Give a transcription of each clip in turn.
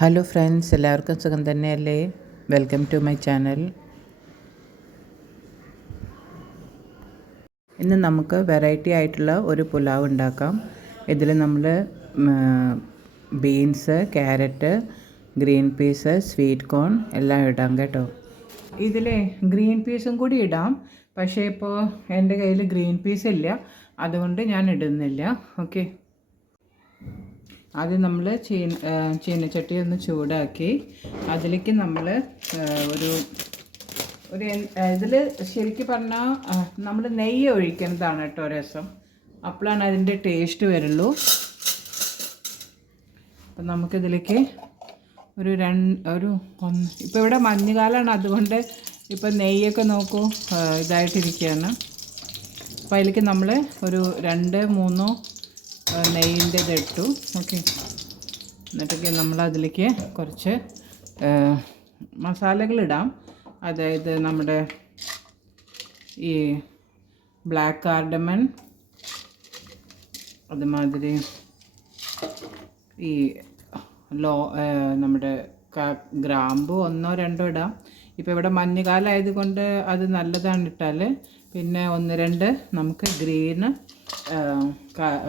Hello friends, എല്ലാവർക്കും സുഖം തന്നെയല്ലേ? Welcome to my channel. ഇന്ന് നമുക്ക് വെറൈറ്റി ആയിട്ടുള്ള ഒരു പുലാവ് ഉണ്ടാക്കാം. ഇതിൽ നമ്മൾ beans, carrot, green peas, sweet corn എല്ലാം ഇടാം കേട്ടോ. ഇതിൽ ഗ്രീൻ പീസും കൂടി ഇടാം, പക്ഷേ ഇപ്പോൾ എൻ്റെ കയ്യിൽ ഗ്രീൻ പീസ് ഇല്ല, അതുകൊണ്ട് ഞാൻ ഇടുന്നില്ല. ഓക്കെ, ആദ്യം നമ്മൾ ചീനച്ചട്ടി ഒന്ന് ചൂടാക്കി അതിലേക്ക് നമ്മൾ ഒരു ഇതിൽ ശരിക്കും പറഞ്ഞാൽ നമ്മൾ നെയ്യ് ഒഴിക്കുന്നതാണ് കേട്ടോ രസം. അപ്പോഴാണ് അതിൻ്റെ ടേസ്റ്റ് വരുള്ളൂ. അപ്പം നമുക്കിതിലേക്ക് ഇപ്പോൾ ഇവിടെ മഞ്ഞുകാലമാണ്, അതുകൊണ്ട് ഇപ്പോൾ നെയ്യൊക്കെ നോക്കൂ ഇതായിട്ടിരിക്കുകയാണ്. അപ്പോൾ അതിലേക്ക് നമ്മൾ ഒരു 2-3 നെയ്യിൻ്റെ ഇതിട്ടു. ഓക്കെ, എന്നിട്ടൊക്കെ നമ്മളതിലേക്ക് കുറച്ച് മസാലകളിടാം. അതായത് നമ്മുടെ ഈ ബ്ലാക്ക് കാർഡമൻ, അതുമാതിരി ഈ നമ്മുടെ ഗ്രാമ്പു 1-2 ഇടാം. ഇപ്പോൾ ഇവിടെ മഞ്ഞുകാലമായതുകൊണ്ട് അത് നല്ലതാണ് ഇട്ടാൽ. പിന്നെ 1-2 നമുക്ക് ഗ്രീൻ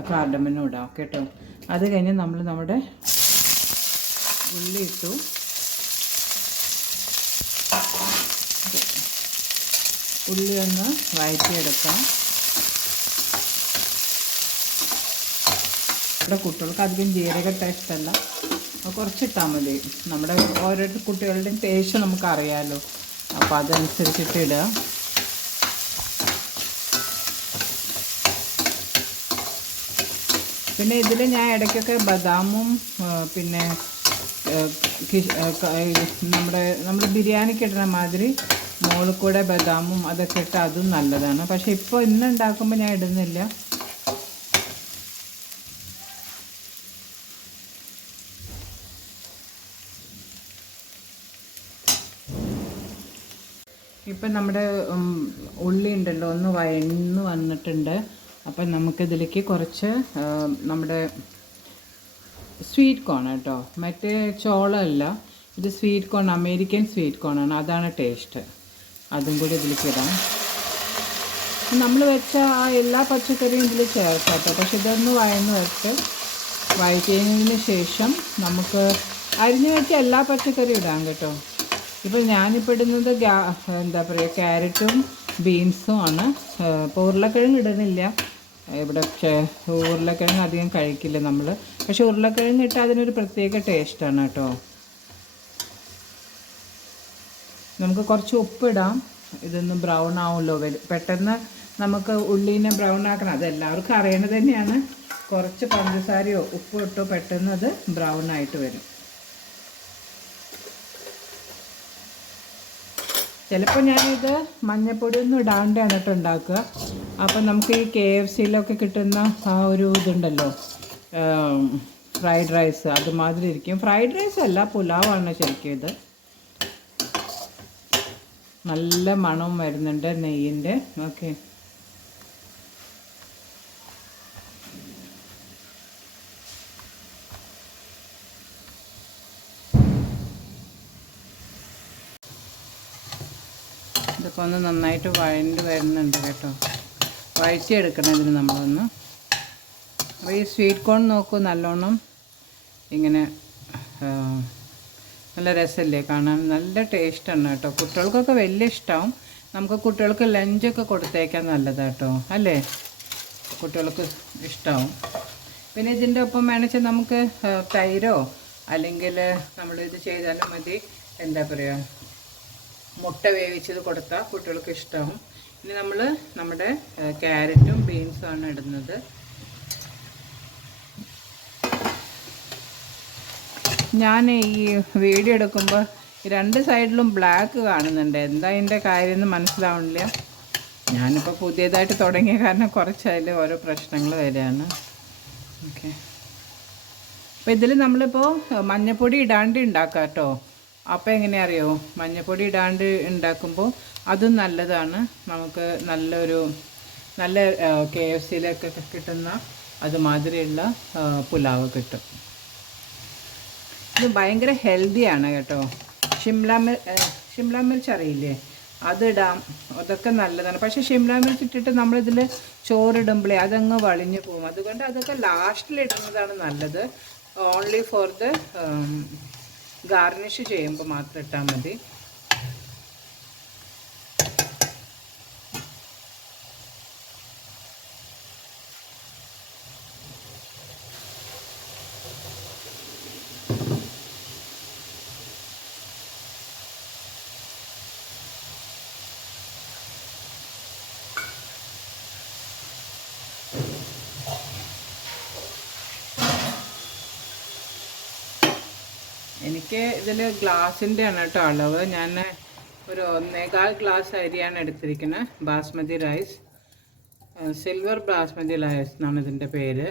കാർഡമനും ഇടാം കേട്ടോ. അത് കഴിഞ്ഞ് നമ്മൾ നമ്മുടെ ഉള്ളി ഇട്ടു. ഉള്ളി ഒന്ന് വഴറ്റിയെടുക്കാം. ഇവിടെ കുട്ടികൾക്ക് അധികം ജീരകട്ട ഇഷ്ടമല്ല, കുറച്ചിട്ടാൽ മതി. നമ്മുടെ ഓരോ കുട്ടികളുടെയും ടേസ്റ്റ് നമുക്കറിയാമല്ലോ, അപ്പോൾ അതനുസരിച്ചിട്ട് ഇടുക. പിന്നെ ഇതിൽ ഞാൻ ഇടയ്ക്കൊക്കെ ബദാമും പിന്നെ നമ്മൾ ബിരിയാണിക്ക് ഇടുന്ന മാതിരി മുകളിൽ കൂടെ ബദാമും അതൊക്കെ ഇട്ട് അതും നല്ലതാണ്. പക്ഷേ ഇപ്പോൾ ഇന്ന് ഉണ്ടാക്കുമ്പോൾ ഞാൻ ഇടുന്നില്ല. ഇപ്പം നമ്മുടെ ഉള്ളി ഉണ്ടല്ലോ ഒന്ന് വഴന്ന് വന്നിട്ടുണ്ട്. അപ്പം നമുക്കിതിലേക്ക് കുറച്ച് നമ്മുടെ സ്വീറ്റ് കോൺ കേട്ടോ, മറ്റേ ചോളമല്ല, ഇത് സ്വീറ്റ് കോൺ, അമേരിക്കൻ സ്വീറ്റ് കോണാണ്, അതാണ് ടേസ്റ്റ്. അതും കൂടി ഇതിലേക്ക് ഇടാം. നമ്മൾ വെച്ച ആ എല്ലാ പച്ചക്കറിയും ഇതിൽ ചേർക്കാം കേട്ടോ. പക്ഷെ ഇതൊന്ന് വഴറ്റിയതിന് ശേഷം നമുക്ക് അരിഞ്ഞ് വെച്ച എല്ലാ പച്ചക്കറിയും ഇടാം കേട്ടോ. ഇപ്പോൾ ഞാനിപ്പോൾ ഇടുന്നത് എന്താ പറയുക, ക്യാരറ്റും ബീൻസും ആണ്. ഇപ്പോൾ ഉരുളക്കിഴങ്ങ് ഇടുന്നില്ല. ഇവിടെ ഉരുളക്കിഴങ്ങ് അധികം കഴിക്കില്ല നമ്മൾ, പക്ഷെ ഉരുളക്കിഴങ്ങ് ഇട്ടാൽ അതിനൊരു പ്രത്യേക ടേസ്റ്റാണ് കേട്ടോ. നമുക്ക് കുറച്ച് ഉപ്പിടാം, ഇതൊന്ന് ബ്രൗൺ ആവുമല്ലോ. പെട്ടെന്ന് നമുക്ക് ഉള്ളീനെ ബ്രൗൺ ആക്കണം, അതെല്ലാവർക്കും അറിയണത് തന്നെയാണ്. കുറച്ച് പഞ്ചസാരയോ ഉപ്പോ ഇട്ടോ പെട്ടെന്ന് അത് ബ്രൗൺ ആയിട്ട് വരും. ചിലപ്പോൾ ഞാനിത് മഞ്ഞപ്പൊടിയൊന്നും ഇടാണ്ടാണ് കേട്ടോ ഉണ്ടാക്കുക. അപ്പം നമുക്ക് ഈ KFCയിലൊക്കെ കിട്ടുന്ന ആ ഒരു ഇതുണ്ടല്ലോ, ഫ്രൈഡ് റൈസ്, അതുമാതിരി ഇരിക്കും. ഫ്രൈഡ് റൈസ് അല്ല, പുലാവാണ് ശരിക്കും ഇത്. നല്ല മണവും വരുന്നുണ്ട് നെയ്യിൻ്റെ. ഓക്കെ, ഇതൊക്കെ ഒന്ന് നന്നായിട്ട് വഴണ്ട് വരുന്നുണ്ട് കേട്ടോ. വഴറ്റിയെടുക്കണം ഇതിന് നമ്മളൊന്ന്. അപ്പോൾ ഈ സ്വീറ്റ് കോൺ നോക്കൂ, നല്ലോണം ഇങ്ങനെ നല്ല രസമല്ലേ കാണാൻ, നല്ല ടേസ്റ്റാണ് കേട്ടോ. കുട്ടികൾക്കൊക്കെ വലിയ ഇഷ്ടമാവും. നമുക്ക് കുട്ടികൾക്ക് ലഞ്ചൊക്കെ കൊടുത്തേക്കാൻ നല്ലതാണ് കേട്ടോ, അല്ലേ? കുട്ടികൾക്ക് ഇഷ്ടമാവും. പിന്നെ ഇതിൻ്റെ ഒപ്പം വേണമെച്ചാൽ നമുക്ക് തൈരോ അല്ലെങ്കിൽ നമ്മളിത് ചെയ്താലും മതി. എന്താ പറയുക, മുട്ട വേവിച്ചത് കൊടുത്താൽ കുട്ടികൾക്ക് ഇഷ്ടമാവും. ഇനി നമ്മൾ നമ്മുടെ ക്യാരറ്റും ബീൻസും ആണ് ഇടുന്നത്. ഞാൻ ഈ വീഡിയോ എടുക്കുമ്പോൾ 2 സൈഡിലും ബ്ലാക്ക് കാണുന്നുണ്ട്. എന്താ അതിൻ്റെ കാര്യം എന്ന് മനസ്സിലാവണില്ല. ഞാനിപ്പോൾ പുതിയതായിട്ട് തുടങ്ങിയ കാരണം കുറച്ചതിൽ ഓരോ പ്രശ്നങ്ങൾ വരികയാണ്. ഓക്കെ, അപ്പോൾ ഇതിൽ നമ്മളിപ്പോൾ മഞ്ഞൾപ്പൊടി ഇടാണ്ട് ഉണ്ടാക്കാം കേട്ടോ. അപ്പോൾ എങ്ങനെയാ അറിയോ, മഞ്ഞൾപ്പൊടി ഇടാണ്ട് ഉണ്ടാക്കുമ്പോൾ അതും നല്ലതാണ്. നമുക്ക് നല്ല KFCയിലൊക്കെ കിട്ടുന്ന അതുമാതിരിയുള്ള പുലാവ് കിട്ടും. ഇത് ഭയങ്കര ഹെൽത്തിയാണ് കേട്ടോ. ഷിംല മിർച്ച് അറിയില്ലേ, അതിടാം, അതൊക്കെ നല്ലതാണ്. പക്ഷേ ഷിംല മിർച്ച് ഇട്ടിട്ട് നമ്മളിതിൽ ചോറിടുമ്പോഴേ അതങ്ങ് വളിഞ്ഞു പോകും. അതുകൊണ്ട് അതൊക്കെ ലാസ്റ്റിലിടുന്നതാണ് നല്ലത്. ഓൺലി ഫോർ ദ ഗാർണിഷ് ചെയ്യുമ്പോൾ മാത്രം ഇട്ടാൽ മതി. എനിക്ക് ഇതിൽ ഗ്ലാസിൻ്റെ ആണ് കേട്ടോ അളവ്. ഞാൻ ഒരു 1.25 ഗ്ലാസ് അരിയാണ് എടുത്തിരിക്കുന്നത്. Basmati rice, silver basmati rice എന്നാണ് ഇതിൻ്റെ പേര്,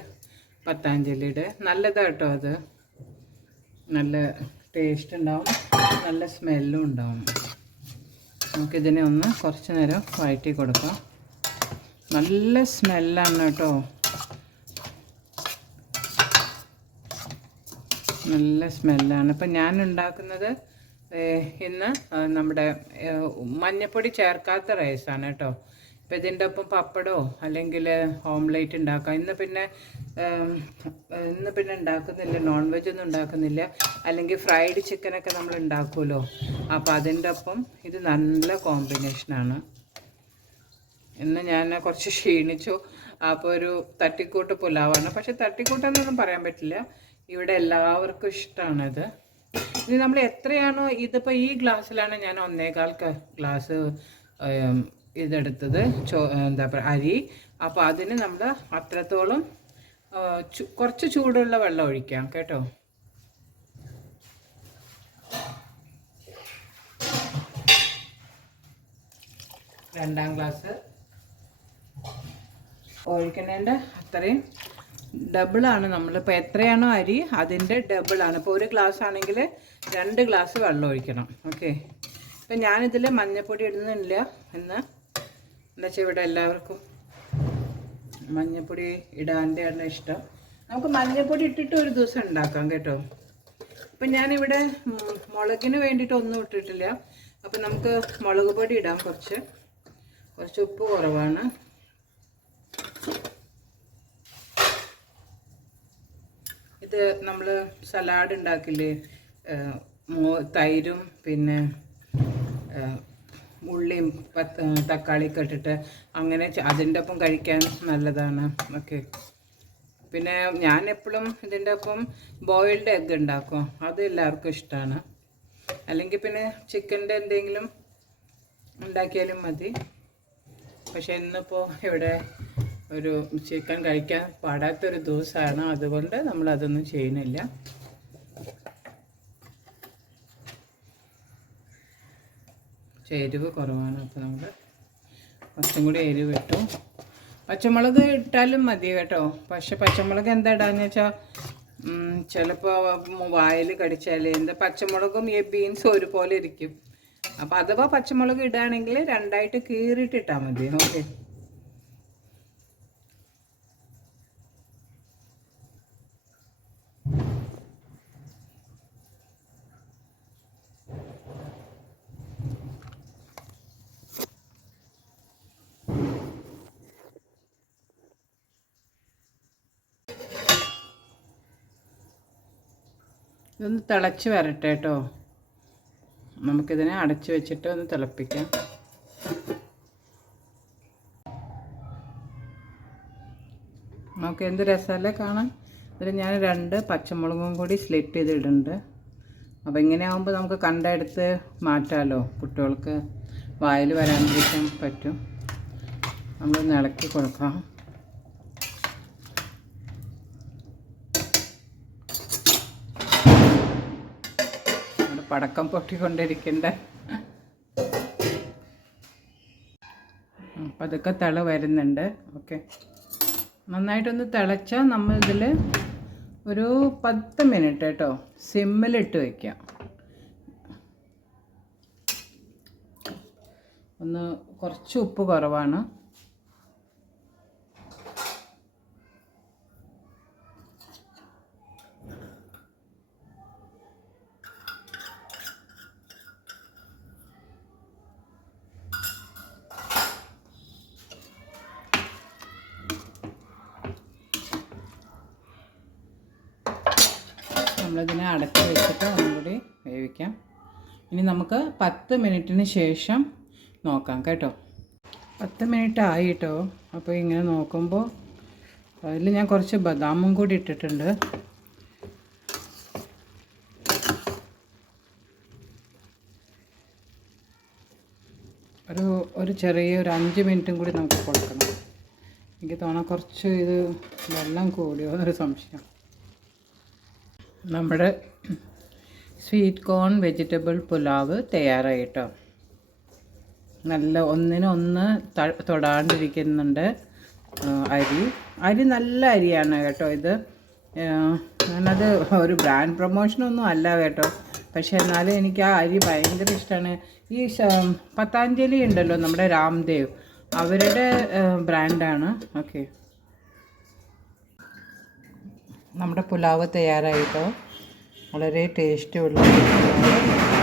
പത്താഞ്ജലിയുടെ. നല്ലതാണ് കേട്ടോ അത്. നല്ല ടേസ്റ്റ് ഉണ്ടാവും, നല്ല സ്മെല്ലും ഉണ്ടാവും. നമുക്കിതിനെ ഒന്ന് കുറച്ച് നേരം വഴറ്റി കൊടുക്കാം. നല്ല സ്മെല്ലാണ് കേട്ടോ, നല്ല സ്മെല്ലാണ്. ഇപ്പം ഞാൻ ഉണ്ടാക്കുന്നത് ഇന്ന് നമ്മുടെ മഞ്ഞൾപ്പൊടി ചേർക്കാത്ത റൈസാണ് കേട്ടോ. ഇപ്പം ഇതിൻ്റെ ഒപ്പം പപ്പടോ അല്ലെങ്കിൽ ഓംലേറ്റ് ഉണ്ടാക്കാം. ഇന്ന് പിന്നെ ഉണ്ടാക്കുന്നില്ല, നോൺ വെജ് ഒന്നും ഉണ്ടാക്കുന്നില്ല. അല്ലെങ്കിൽ ഫ്രൈഡ് ചിക്കനൊക്കെ നമ്മൾ ഉണ്ടാക്കുമല്ലോ, അപ്പോൾ അതിൻ്റെ ഒപ്പം ഇത് നല്ല കോമ്പിനേഷനാണ്. ഇന്ന് ഞാൻ കുറച്ച് ക്ഷീണിച്ചു, അപ്പോൾ ഒരു തട്ടിക്കൂട്ട് പുലാവാണ്. പക്ഷെ തട്ടിക്കൂട്ടെന്നൊന്നും പറയാൻ പറ്റില്ല, ഇവിടെ എല്ലാവർക്കും ഇഷ്ടമാണിത്. ഇനി നമ്മൾ എത്രയാണോ, ഇതിപ്പോൾ ഈ ഗ്ലാസ്സിലാണ് ഞാൻ 1.25 ഗ്ലാസ് ഇതെടുത്തത്, എന്താ പറയുക, അരി. അപ്പോൾ അതിന് നമ്മൾ അത്രത്തോളം കുറച്ച് ചൂടുള്ള വെള്ളം ഒഴിക്കാം കേട്ടോ. രണ്ടാം ഗ്ലാസ് ഒഴിക്കുന്നതിൻ്റെ അത്രയും ഡബിളാണ്. നമ്മളിപ്പോൾ എത്രയാണോ അരി അതിൻ്റെ ഡബിളാണ്. ഇപ്പോൾ 1 ഗ്ലാസ് ആണെങ്കിൽ 2 ഗ്ലാസ് വെള്ളം ഒഴിക്കണം. ഓക്കെ. ഇപ്പം ഞാനിതിൽ മഞ്ഞൾപ്പൊടി ഇടുന്നില്ല എന്ന്, എന്താ വെച്ചാൽ ഇവിടെ എല്ലാവർക്കും മഞ്ഞൾപ്പൊടി ഇടാൻ്റെയാണ് ഇഷ്ടം. നമുക്ക് മഞ്ഞൾപ്പൊടി ഇട്ടിട്ട് ഒരു ദിവസം ഉണ്ടാക്കാം കേട്ടോ. ഇപ്പം ഞാനിവിടെ മുളകിന് വേണ്ടിയിട്ട് ഒന്നും ഇട്ടിട്ടില്ല. അപ്പം നമുക്ക് മുളക് പൊടി ഇടാം. കുറച്ച് ഉപ്പ് കുറവാണ്. ഇത് നമ്മൾ സലാഡ് ഉണ്ടാക്കില്ലേ, തൈരും പിന്നെ ഉള്ളിയും തക്കാളിയൊക്കെ ഇട്ടിട്ട്, അങ്ങനെ അതിൻ്റെ ഒപ്പം കഴിക്കാൻ നല്ലതാണ്. ഓക്കെ. പിന്നെ ഞാൻ എപ്പോഴും ഇതിൻ്റെ ഒപ്പം ബോയിൽഡ് എഗ്ഗ് ഉണ്ടാക്കും, അത് എല്ലാവർക്കും ഇഷ്ടമാണ്. അല്ലെങ്കിൽ പിന്നെ ചിക്കൻ്റെ എന്തെങ്കിലും ഉണ്ടാക്കിയാലും മതി. പക്ഷെ ഇന്നിപ്പോൾ ഇവിടെ ഒരു ചിക്കൻ കഴിക്കാൻ പാടാത്തൊരു ദിവസമാണ്, അതുകൊണ്ട് നമ്മളതൊന്നും ചെയ്യുന്നില്ല. എരിവ് കുറവാണ്, അപ്പോൾ നമ്മൾ കുറച്ചും കൂടി എരിവ് ഇട്ടു. പച്ചമുളക് ഇട്ടാലും മതി കേട്ടോ. പക്ഷെ പച്ചമുളക് എന്താ ഇടാന്ന് വെച്ചാൽ ചിലപ്പോൾ വായിൽ കടിച്ചാൽ എന്താ, പച്ചമുളകും ഈ ബീൻസും ഒരുപോലെ ഇരിക്കും. അപ്പോൾ അഥവാ പച്ചമുളക് ഇടുകയാണെങ്കിൽ 2ആയിട്ട് കീറിയിട്ടിട്ടാൽ മതി. ഓക്കെ. ഇതൊന്ന് തിളച്ച് വരട്ടെ കേട്ടോ. നമുക്കിതിനെ അടച്ച് വെച്ചിട്ട് ഒന്ന് തിളപ്പിക്കാം. നമുക്ക് എന്ത് രസമല്ലേ കാണാൻ. ഇതിൽ ഞാൻ 2 പച്ചമുളകും കൂടി സ്ലിറ്റ് ചെയ്തിടുന്നുണ്ട്. അപ്പോൾ ഇങ്ങനെ ആകുമ്പോൾ നമുക്ക് കണ്ടെടുത്ത് മാറ്റാമല്ലോ, കുട്ടികൾക്ക് വായിൽ വരാണ്ടിരിക്കാൻ പറ്റും. നമ്മളൊന്ന് ഇളക്കി കൊടുക്കാം. പടക്കം പൊട്ടിക്കൊണ്ടിരിക്കേണ്ട. അപ്പം അതൊക്കെ തിള വരുന്നുണ്ട്. ഓക്കെ. നന്നായിട്ടൊന്ന് തിളച്ചാൽ നമ്മളിതിൽ ഒരു 10 മിനിറ്റ് കേട്ടോ സിമ്മിലിട്ട് വയ്ക്കാം. ഒന്ന് കുറച്ച് ഉപ്പ് കുറവാണ്. നമ്മളിതിനെ അടച്ച് വെച്ചിട്ട് ഒന്നും കൂടി വേവിക്കാം. ഇനി നമുക്ക് 10 മിനിറ്റിന് ശേഷം നോക്കാം കേട്ടോ. 10 മിനിറ്റ് ആയി കേട്ടോ. അപ്പോൾ ഇങ്ങനെ നോക്കുമ്പോൾ അതിൽ ഞാൻ കുറച്ച് ബദാമും കൂടി ഇട്ടിട്ടുണ്ട്. ഒരു ചെറിയൊരു 5 മിനിറ്റും കൂടി നമുക്ക് കൊടുക്കണം. എനിക്ക് തോന്നാൻ കുറച്ച് ഇത് വെള്ളം കൂടിയോ എന്നൊരു സംശയം. നമ്മുടെ സ്വീറ്റ് കോൺ വെജിറ്റബിൾ പുലാവ് തയ്യാറായി കേട്ടോ. നല്ല ഒന്നിനൊന്ന് തൊടാണ്ടിരിക്കുന്നുണ്ട്. അരി നല്ല അരിയാണ് കേട്ടോ. ഇത് ഞാനത് ഒരു ബ്രാൻഡ് പ്രൊമോഷനൊന്നും അല്ല കേട്ടോ. പക്ഷേ എന്നാലും എനിക്ക് ആ അരി ഭയങ്കര ഇഷ്ടമാണ്. ഈ പതാഞ്ജലി ഉണ്ടല്ലോ, നമ്മുടെ രാംദേവ്, അവരുടെ ബ്രാൻഡാണ്. ഓക്കെ, നമ്മുടെ പുലാവ് തയ്യാറായിട്ടോ. വളരെ ടേസ്റ്റുള്ള പുലാവ്.